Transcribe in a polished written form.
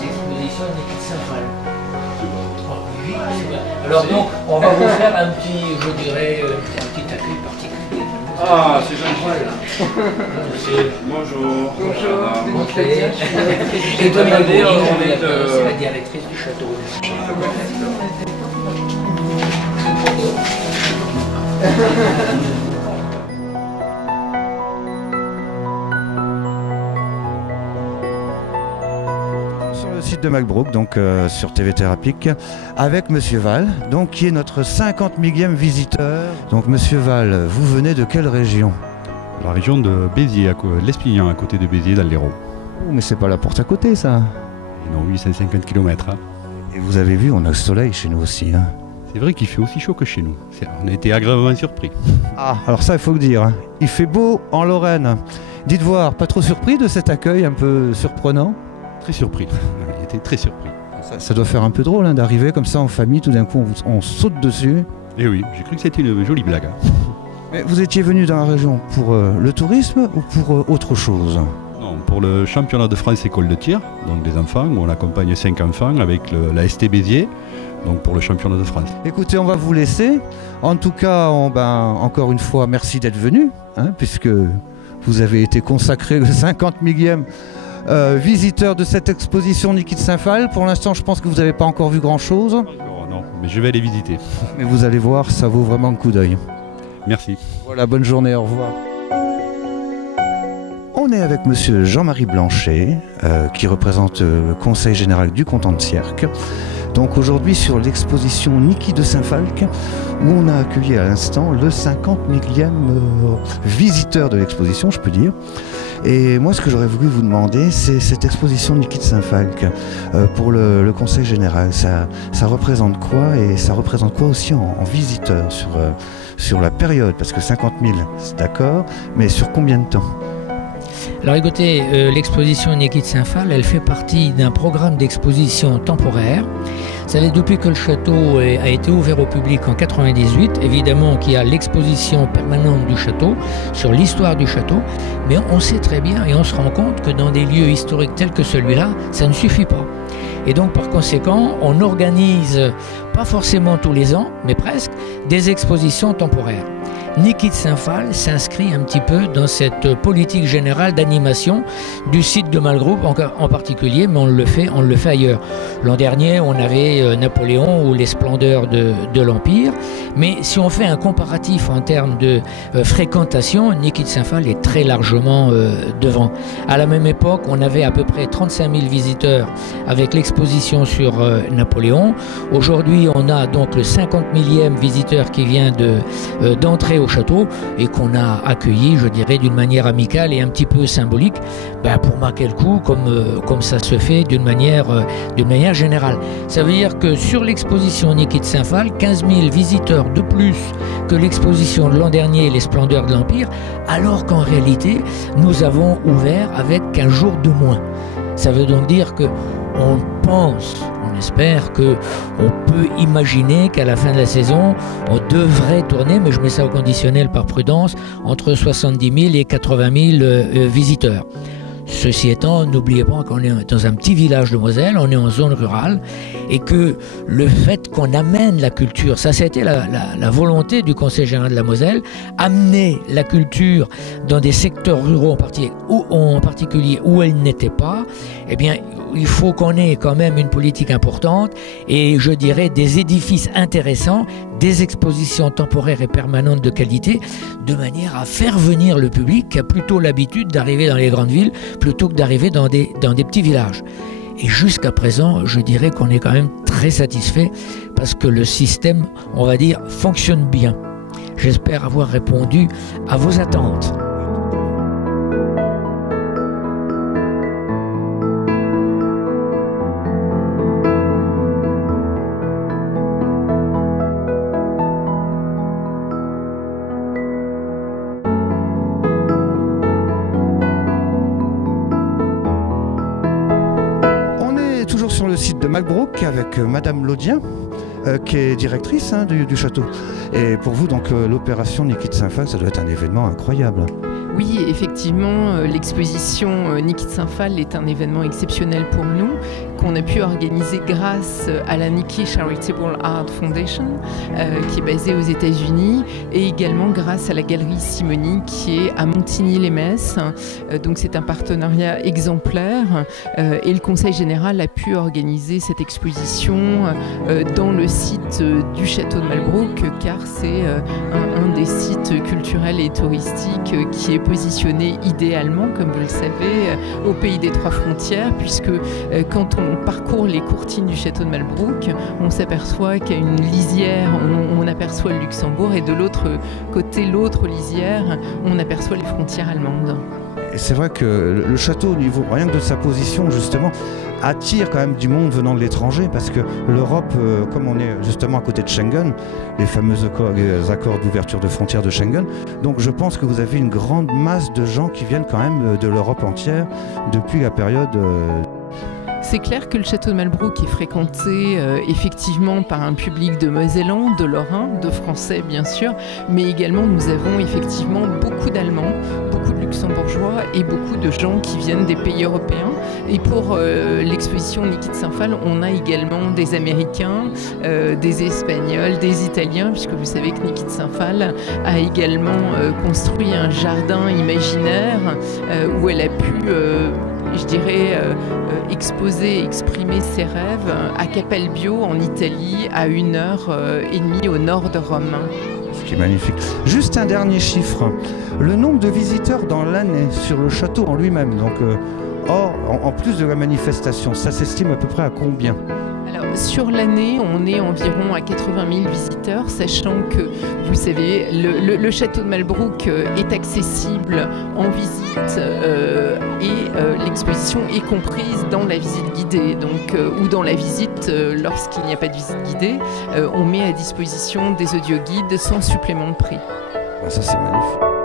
l'exposition Nikit Saint-Phal. Alors donc, on va vous faire un petit, je dirais, un petit accueil particulier. Ah, c'est gentil. Bonjour. Bonjour. Et demandez, c'est la directrice du château. Sur le site de Malbrook, donc sur TV Thérapik, avec Monsieur Val, donc qui est notre 50 millième visiteur. Donc Monsieur Val, vous venez de quelle région? La région de Béziers, l'Espignan, à côté de Béziers, dans l'Hérault. Oh, mais c'est pas la porte à côté, ça. Et non, 850 km. Hein. Et vous avez vu, on a le soleil chez nous aussi. Hein. C'est vrai qu'il fait aussi chaud que chez nous. On a été agréablement surpris. Ah, alors ça, il faut le dire. Hein. Il fait beau en Lorraine. Dites voir, pas trop surpris de cet accueil un peu surprenant? Très surpris. Il était très surpris. Ça doit faire un peu drôle hein, d'arriver comme ça en famille, tout d'un coup on saute dessus. Et oui, j'ai cru que c'était une jolie blague. Hein. Mais vous étiez venu dans la région pour le tourisme ou pour autre chose? Non, pour le championnat de France école de tir, donc des enfants, où on accompagne 5 enfants avec la ST Béziers, donc pour le championnat de France. Écoutez, on va vous laisser. En tout cas, encore une fois, merci d'être venu, hein, puisque vous avez été consacré le 50 millième visiteur de cette exposition Nikit Saint-Phal. Pour l'instant, je pense que vous n'avez pas encore vu grand-chose. Encore, non, mais je vais aller visiter. Mais vous allez voir, ça vaut vraiment le coup d'œil. Merci. Voilà, bonne journée, au revoir. On est avec monsieur Jean-Marie Blanchet, qui représente le Conseil général du Canton de Sierck. Donc aujourd'hui sur l'exposition Nikit de Saint-Falc, où on a accueilli à l'instant le 50 millième visiteur de l'exposition, je peux dire. Et moi, ce que j'aurais voulu vous demander, c'est cette exposition Nikit Saint-Falc pour le Conseil général. Ça représente quoi et ça représente quoi aussi en visiteurs sur la période? Parce que 50 000, c'est d'accord, mais sur combien de temps? Alors écoutez, l'exposition Nikit Saint-Phal, elle fait partie d'un programme d'exposition temporaire. Vous savez, depuis que le château a été ouvert au public en 98, évidemment qu'il y a l'exposition permanente du château, sur l'histoire du château, mais on sait très bien et on se rend compte que dans des lieux historiques tels que celui-là, ça ne suffit pas. Et donc par conséquent, on organise, pas forcément tous les ans, mais presque, des expositions temporaires. Nikit Saint-Phal s'inscrit un petit peu dans cette politique générale d'animation du site de Malbrook en particulier, mais on le fait ailleurs. L'an dernier, on avait Napoléon ou les splendeurs de l'Empire, mais si on fait un comparatif en termes de fréquentation, Nikit Saint-Phal est très largement devant. À la même époque, on avait à peu près 35 000 visiteurs avec l'exposition sur Napoléon. Aujourd'hui, on a donc le 50 millième visiteur qui vient d'entrer au château et qu'on a accueilli, je dirais, d'une manière amicale et un petit peu symbolique, pour marquer le coup, comme ça se fait d'une manière générale. Ça veut dire que sur l'exposition Nikit Saint-Phal, 15 000 visiteurs de plus que l'exposition de l'an dernier, les splendeurs de l'Empire, alors qu'en réalité, nous avons ouvert avec 15 jours de moins. Ça veut donc dire que on pense, on espère qu'on peut imaginer qu'à la fin de la saison, on devrait tourner, mais je mets ça au conditionnel par prudence, entre 70 000 et 80 000 visiteurs. Ceci étant, n'oubliez pas qu'on est dans un petit village de Moselle, on est en zone rurale, et que le fait qu'on amène la culture, ça c'était la volonté du Conseil général de la Moselle, amener la culture dans des secteurs ruraux en particulier où elle n'était pas, eh bien il faut qu'on ait quand même une politique importante et je dirais des édifices intéressants, des expositions temporaires et permanentes de qualité, de manière à faire venir le public qui a plutôt l'habitude d'arriver dans les grandes villes plutôt que d'arriver dans des petits villages. Et jusqu'à présent, je dirais qu'on est quand même très satisfait parce que le système, on va dire, fonctionne bien. J'espère avoir répondu à vos attentes. Sur le site de Malbrook avec Madame Laudien, qui est directrice du château. Et pour vous, donc l'opération Nikit Saint-Phal, ça doit être un événement incroyable. Oui, effectivement, l'exposition Niki de Saint-Phal est un événement exceptionnel pour nous, qu'on a pu organiser grâce à la Niki Charitable Art Foundation, qui est basée aux États-Unis, et également grâce à la Galerie Simoni, qui est à Montigny-les-Metz. Donc c'est un partenariat exemplaire, et le Conseil général a pu organiser cette exposition dans le site du château de Malbrouck, car c'est un des sites culturels et touristiques qui est positionné idéalement, comme vous le savez, au pays des trois frontières, puisque quand on parcourt les courtines du château de Malbrouck, on s'aperçoit qu'il y a une lisière, on aperçoit le Luxembourg, et de l'autre côté, l'autre lisière, on aperçoit les frontières allemandes. Et c'est vrai que le château, au niveau rien que de sa position justement, attire quand même du monde venant de l'étranger, parce que l'Europe, comme on est justement à côté de Schengen, les fameux accords d'ouverture de frontières de Schengen, donc je pense que vous avez une grande masse de gens qui viennent quand même de l'Europe entière depuis la période... C'est clair que le château de Malbrouck est fréquenté effectivement par un public de Mosellan, de Lorrains, de Français bien sûr, mais également nous avons effectivement beaucoup d'Allemands, beaucoup de Luxembourgeois et beaucoup de gens qui viennent des pays européens. Et pour l'exposition Niki de Saint-Phal, on a également des Américains, des Espagnols, des Italiens, puisque vous savez que Niki de Saint-Phal a également construit un jardin imaginaire où elle a pu... je dirais, exposer, exprimer ses rêves à Capalbio en Italie, à 1h30 au nord de Rome. Ce qui est magnifique. Juste un dernier chiffre, le nombre de visiteurs dans l'année sur le château en lui-même, donc en plus de la manifestation, ça s'estime à peu près à combien ? Alors, sur l'année, on est environ à 80 000 visiteurs, sachant que, vous savez, le château de Malbrouck est accessible en visite et l'exposition est comprise dans la visite guidée, donc, ou dans la visite lorsqu'il n'y a pas de visite guidée, on met à disposition des audioguides sans supplément de prix. Ça, c'est magnifique.